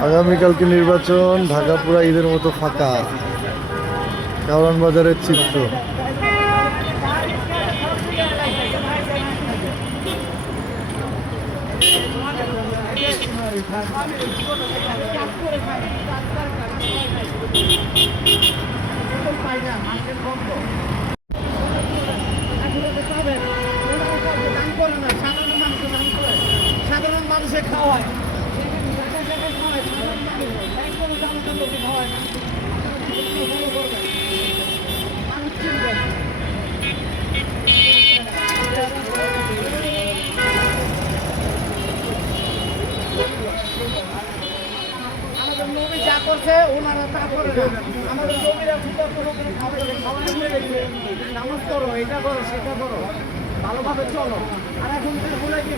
আগামীকালকে নির্বাচন, ঢাকা পুরা ঈদের মতো ফাঁকা। কারওয়ান বাজারের চিত্র। সাধারণ মানুষে খাওয়ায় আমাদের নবী যা করছে ওনারা তা করে না। আমাদের নবীরা নামাজ করো, এটা করো, সেটা করো, ভালোভাবে চলো। আর এখন বলে কি